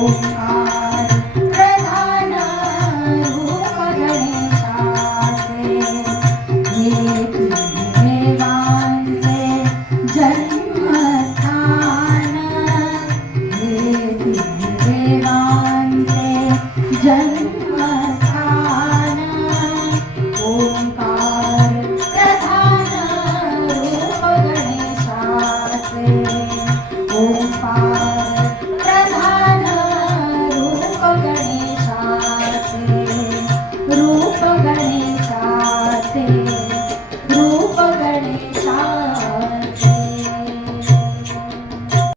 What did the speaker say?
Música